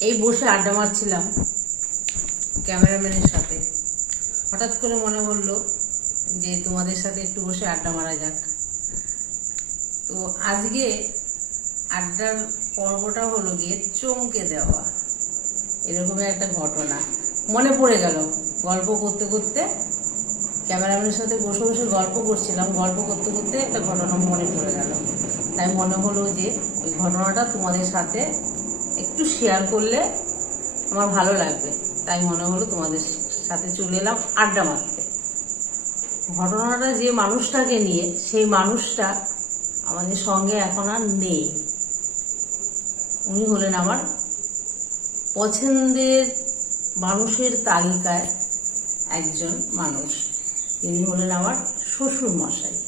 এই বসে আড্ডা মারছিলাম ক্যামেরাম্যানের সাথে। হঠাৎ করে মনে পড়ল যে তোমাদের সাথে একটু বসে আড্ডা মারা যাক। তো আজকে আড্ডার পর্বটা হলো গিয়ে চমকে দেওয়া। এরকমই একটা ঘটনা। মনে পড়ে গেল গল্প করতে করতে ক্যামেরাম্যানের সাথে বসে বসে গল্প করছিলাম, গল্প করতে করতে একটা ঘটনা মনে পড়ে গেল। তাই মনে হলো যে ওই ঘটনাটা তোমাদের সাথে একটু শেয়ার করলে আমার ভালো লাগবে। তাই মনে হলো তোমাদের সাথে চলে এলাম আড্ডা মারতে। ঘটনাটা যে মানুষটাকে নিয়ে, সেই মানুষটা আমাদের সঙ্গে এখন আর নেই। উনি হলেন আমার পছন্দের মানুষের তালিকায় একজন মানুষ। তিনি হলেন আমার শ্বশুর মশাই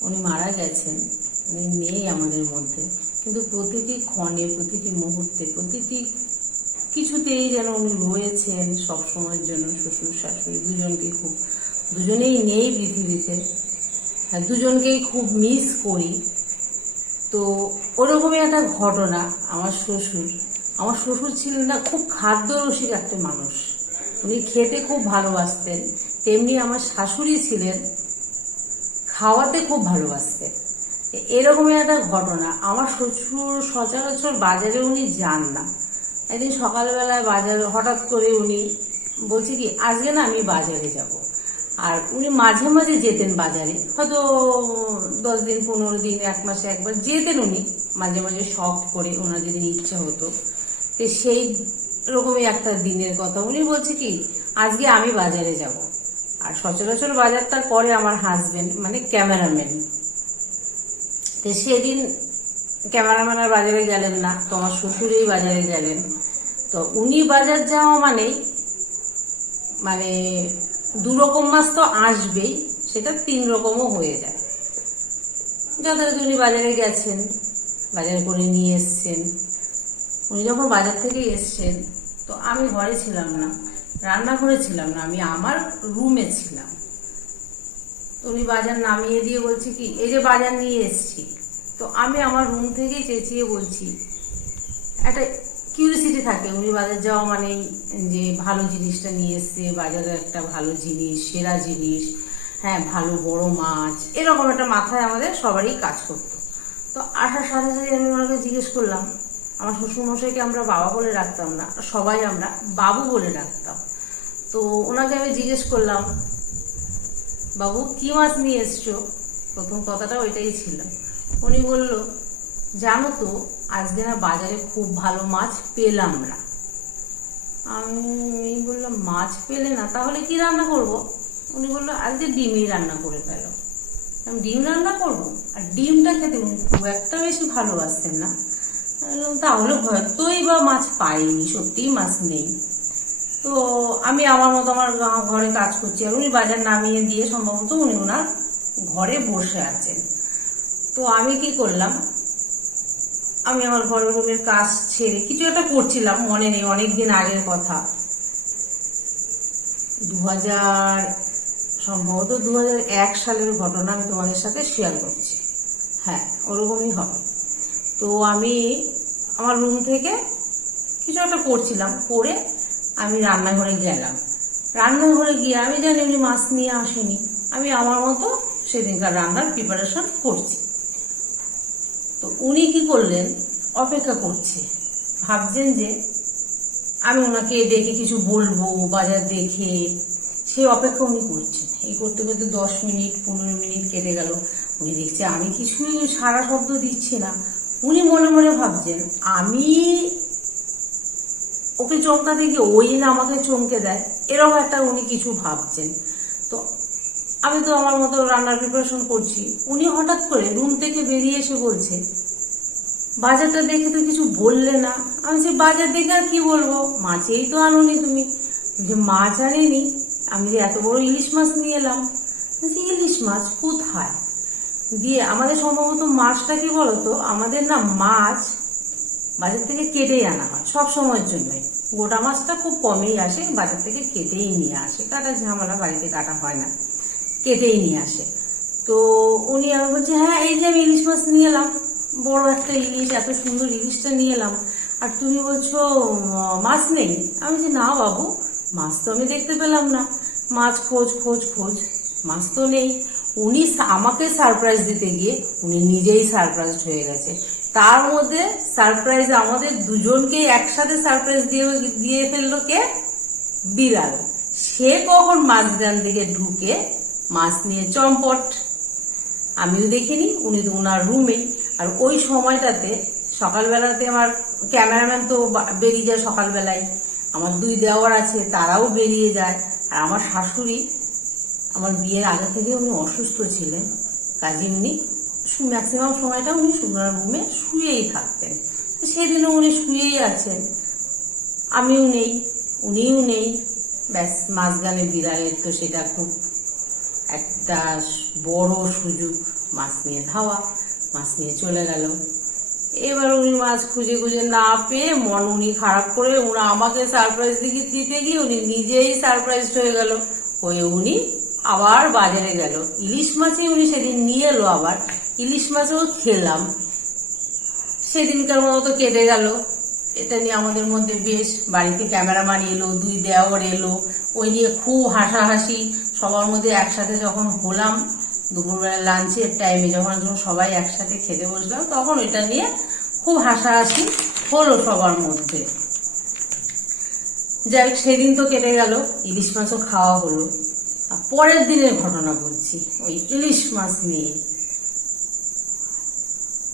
উনি মারা গেছেন, উনি নেই আমাদের মধ্যে। কিন্তু প্রতিটি ক্ষণে, প্রতিটি মুহূর্তে, প্রতিটি কিছুতেই যেন উনি রয়েছেন সব সময়ের জন্য শ্বশুর শাশুড়ি দুজনকে খুব, দুজনেই নেই পৃথিবীতে। আর দুজনকেই খুব মিস করি। তো ওরকমই একটা ঘটনা, আমার শ্বশুর। আমার শ্বশুর ছিলেন না, খুব খাদ্যরসিক একটা মানুষ। উনি খেতে খুব ভালোবাসতেন তেমনি আমার শাশুড়ি ছিলেন, খাওয়াতে খুব ভালোবাসতেন। এরকমই একটা ঘটনা। আমার শ্বশুর সচরাচর বাজারে উনি যান না। একদিন সকালবেলায় বাজারে, হঠাৎ করে উনি বলছে কি, আজকে না আমি বাজারে যাব। আর উনি মাঝে মাঝে যেতেন বাজারে। হয়তো দশ দিন, পনেরো দিন, এক মাসে একবার যেতেন উনি। মাঝে মাঝে শখ করে ওনার যদি ইচ্ছা হতো। তো সেই রকমই একটা দিনের কথা। উনি বলছে কি, আজকে আমি বাজারে যাব। আর সচরাচর বাজার তার পরে আমার হাজবেন্ড মানে ক্যামেরাম্যান তো সেদিন ক্যামেরাম্যান আর বাজারে গেলেন না, তো আমার শ্বশুরই বাজারে গেলেন। তো উনি বাজার যাওয়া মানেই মানে দু রকম মাছ তো আসবেই, সেটা তিন রকমও হয়ে যায়। যথারীতি উনি বাজারে গেছেন, বাজারে করে নিয়ে এসছেন। উনি যখন বাজার থেকে এসছেন, তো আমি ঘরে ছিলাম না। রান্নাঘরে ছিলাম না, আমি আমার রুমে ছিলাম। তো উনি বাজার নামিয়ে দিয়ে বলছে কি, এই যে বাজার নিয়ে এসছি। তো আমি আমার রুম থেকেই চেঁচিয়ে বলছি, একটা কিউরিসিটি থাকে, উনি বাজার যাওয়া মানেই যে ভালো জিনিসটা নিয়ে এসছে, বাজারে একটা ভালো জিনিস, সেরা জিনিস হ্যাঁ ভালো বড় মাছ, এরকম একটা মাথায় আমাদের সবারই কাজ করতো। তো আসার সাথে সাথে আমি ওনাকে জিজ্ঞেস করলাম আমার শ্বশুরমশাইকে আমরা বাবা বলে ডাকতাম না, সবাই আমরা বাবু বলে ডাকতাম। তো ওনাকে আমি জিজ্ঞেস করলাম, বাবু, কি মাছ নিয়ে এসছো? প্রথম কথাটা ওইটাই ছিল। উনি বলল, জানো তো, আজকে না বাজারে খুব ভালো মাছ পেলাম না। আমি বললাম, মাছ পেলে না, তাহলে কি রান্না করব? উনি বলল, আজকে ডিমই রান্না করে ফেল। আমি, ডিম রান্না করব? আর ডিমটা খেতে উনি খুব একটা বেশি ভালোবাসতেন না। তাহলে হয়তোই বা মাছ পাইনি, সত্যিই মাছ নেই। তো আমি আমার মতো আমার ঘরে কাজ করছি আর উনি বাজার নামিয়ে দিয়ে সম্ভবত উনি ওনার ঘরে বসে আছেন। তো আমি কি করলাম, আমি আমার ঘরের রুমের কাজ ছেড়ে কিছু একটা করছিলাম, মনে নেই অনেক দিন আগের কথা। দু হাজার সম্ভবত দু এক সালের ঘটনা আমি তোমাদের সাথে শেয়ার করছি। হ্যাঁ ওরকমই হবে। তো আমি আমার রুম থেকে কিছু একটা করছিলাম, করে আমি রান্নাঘরে গেলাম। রান্নাঘরে গিয়ে আমি জানি উনি মাছ নিয়ে আসেনি, আমি আমার মতো সেদিনকার রান্নার প্রিপারেশন করছি। তো উনি কি করলেন? অপেক্ষা করছে। ভাবছেন যে আমি ওনাকে ডেকে কিছু বলব, বাজার দেখে। সেই অপেক্ষা উনি করছেন। এই করতে করতে দশ মিনিট, পনেরো মিনিট কেটে গেল। উনি দেখছে আমি কিছুই সারা শব্দ দিচ্ছি না। উনি মনে মনে ভাবছেন, আমি ওকে চমকাতে গিয়ে ওই না আমাকে চমকে দেয়, এরকম একটা উনি কিছু ভাবছেন। তো আমি তো আমার মতো রান্নার প্রিপারেশন করছি। উনি হঠাৎ করে রুম থেকে বেরিয়ে এসে বলছে, বাজারটা দেখে তো কিছু বললে না। আমি যে বাজার দেখে আর কি বলব? মাছেই তো আনোনি তুমি। যে মাছ আনিনি? আমি যে এত বড় ইলিশ মাছ নিয়ে এলাম। ইলিশ মাছ কোথায়? দিয়ে আমাদের সম্ভবত মাছটা কি বলতো? আমাদের না মাছ বাজার থেকে কেটেই আনা হয়, সব সময়ের জন্যই। গোটা মাছটা খুব কমই আসে, বাজার থেকে কেটেই নিয়ে আসে। কাটা ঝামেলা, বাড়িতে কাটা হয় না, কেটেই নিয়ে আসে। তো উনি আমি বলছে হ্যাঁ এই যে আমি ইলিশ মাছ নিয়ে এলাম, বড় একটা ইলিশ, এত সুন্দর ইলিশটা নিয়ে এলাম। আর তুমি বলছো মাছ নেই? আমি যে না বাবু, মাছ তো আমি দেখতে পেলাম না। মাছ খোঁজ খোঁজ খোঁজ, মাছ তো নেই। উনি আমাকে সারপ্রাইজ দিতে গিয়ে উনি নিজেই সারপ্রাইজ হয়ে গেছে। তার মধ্যে সারপ্রাইজ আমাদের দুজনকে একসাথে সারপ্রাইজ দিয়ে দিয়ে ফেলল কে? বিড়াল। সে কখন মাঝখান থেকে ঢুকে মাছ নিয়ে চম্পট। আমিও দেখিনি, উনি তো ওনার রুমে আর ওই সময়টাতে সকালবেলাতে আমার ক্যামেরাম্যান তো বেরিয়ে যায় সকালবেলায়। আমার দুই দেওয়ার আছে, তারাও বেরিয়ে যায়। আর আমার শাশুড়ি আমার বিয়ের আগে থেকে উনি অসুস্থ ছিলেন। কাজে উনি ম্যাক্সিমাম সময়টা উনি ওনার রুমে শুয়েই থাকতেন। তো সেদিনও উনি শুয়েই আছেন। আমিও নেই, উনিও নেই। ব্যাস, মাঝখানে বিড়ালের তো সেটা খুব একটা বড় সুযোগ। মাছ নিয়ে ধাওয়া, মাছ নিয়ে চলে গেল। এবার উনি মাছ খুঁজে খুঁজে না পেয়ে মন উনি খারাপ করে উনি আমাকে সারপ্রাইজ দিকে দিতে গিয়ে উনি নিজেই সারপ্রাইজ হয়ে গেল। হয়ে উনি আবার বাজারে গেল। ইলিশ মাছই উনি সেদিন নিয়ে এলো আবার। ইলিশ মাছও খেলাম। সেদিনকার মতো কেটে গেল। এটা নিয়ে আমাদের মধ্যে বেশ বাড়িতে ক্যামেরাম্যান এলো, দুই দেওয়ার এলো। ওই নিয়ে খুব হাসাহাসি। সবার মধ্যে একসাথে যখন হলাম দুপুরবেলা লাঞ্চের টাইমে যখন সবাই একসাথে খেতে বসলাম, তখন এটা নিয়ে খুব হাসাহাসি হলো সবার মধ্যে। যাই সেদিন তো কেটে গেল। ইলিশ মাছও খাওয়া হলো। পরের দিনের ঘটনা বলছি, ওই ইলিশ মাছ নিয়ে।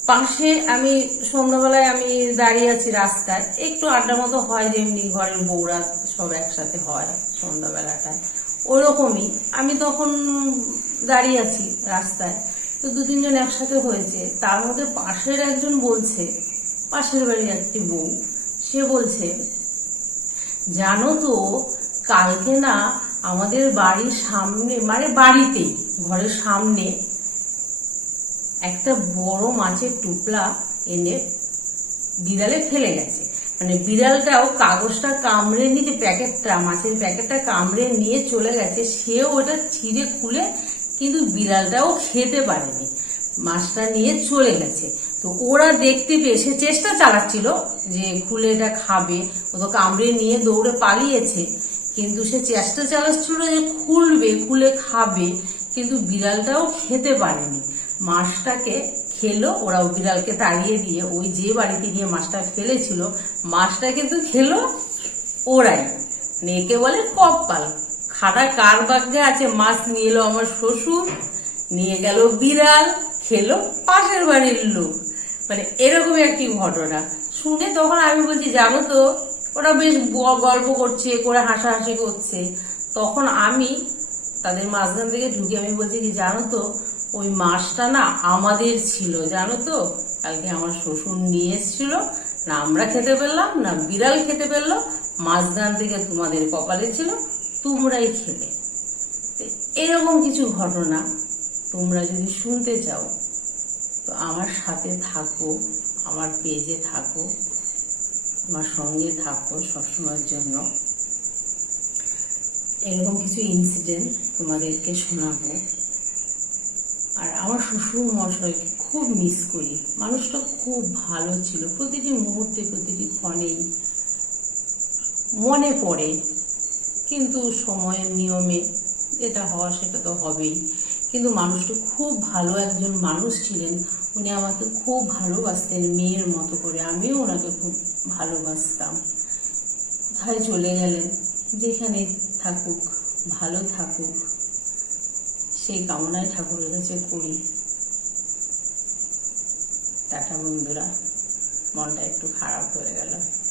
পাশে আমি সন্ধ্যাবেলায় আমি দাঁড়িয়ে আছি রাস্তায়, একটু আড্ডা মতো হয় যেমনি ঘরের বউরা সব একসাথে হয় সন্ধ্যাবেলাটায়। ওরকমই, আমি তখন দাঁড়িয়ে আছি রাস্তায়, তো দু তিনজন একসাথে হয়েছে। তার মধ্যে পাশের একজন বলছে, পাশের বাড়ির একটি বউ, সে বলছে, জানো তো, কালকে না আমাদের বাড়ির সামনে মানে বাড়িতেই, ঘরের সামনে একটা বড় মাছের টুকলা এনে বিড়ালে ফেলে গেছে। মানে বিড়ালটাও কাগজটা কামড়ে নিয়ে যে প্যাকেটটা, মাছের প্যাকেটটা কামড়ে নিয়ে চলে গেছে, সেও ওটা ছিঁড়ে খুলে কিন্তু বিড়ালটাও খেতে পারেনি। মাছটা নিয়ে চলে গেছে। তো ওরা দেখতে পেয়ে, সে চেষ্টা চালাচ্ছিল যে খুলে এটা খাবে, ও তো কামড়ে নিয়ে দৌড়ে পালিয়েছে। কিন্তু সে চেষ্টা চালাচ্ছিল যে খুলবে, খুলে খাবে, কিন্তু বিড়ালটাও খেতে পারেনি। মাছটাকে খেলো ওরা বিড়ালকে তাড়িয়ে দিয়ে, ওই যে বাড়িতে গিয়ে মাছটা ফেলেছিল, মাছটা কিন্তু খেলো ওরাই। মানে একে বলে কপাল। খাটা কার ভাগ্যে আছে? মাছ নিয়ে এলো আমার শ্বশুর, নিয়ে গেল বিড়াল, খেলো পাশের বাড়ির লোক। মানে এরকমই একটি ঘটনা। শুনে তখন আমি বলছি, জানো তো ওরা বেশ গল্প করছে, করে হাসাহাসি করছে। তখন আমি তাদের মাঝখান থেকে ঢুকে আমি বলছি কি, জানো তো, ওই মাছটা না আমাদের ছিল, জানো তো? কালকে আমার শ্বশুর নিয়ে এসেছিল, না আমরা খেতে পেলাম না বিড়াল খেতে পেল মাঝখান থেকে তোমাদের কপালে ছিল, তোমরাই খেলে। এরকম কিছু ঘটনা তোমরা যদি শুনতে চাও, তো আমার সাথে থাকো, আমার পেজে থাকো। আমার সঙ্গে থাকো সবসময়ের জন্য। এরকম কিছু ইনসিডেন্ট তোমাদেরকে শোনাবো। আর আমার শ্বশুর মশাইকে খুব মিস করি। মানুষটা খুব ভালো ছিল। প্রতিটি মুহূর্তে, প্রতিটি ক্ষণেই মনে পড়ে। কিন্তু সময়ের নিয়মে যেটা হওয়া সেটা তো হবেই। কিন্তু মানুষটা খুব ভালো একজন মানুষ ছিলেন। উনি আমাকে খুব ভালোবাসতেন মেয়ের মতো করে। আমিও ওনাকে খুব ভালোবাসতাম। কোথায় চলে গেলেন? যেখানে থাকুক, ভালো থাকুক। সেই কামনায় ঠাকুরের কাছে করি। টাটা বন্ধুরা, মনটা একটু খারাপ হয়ে গেল।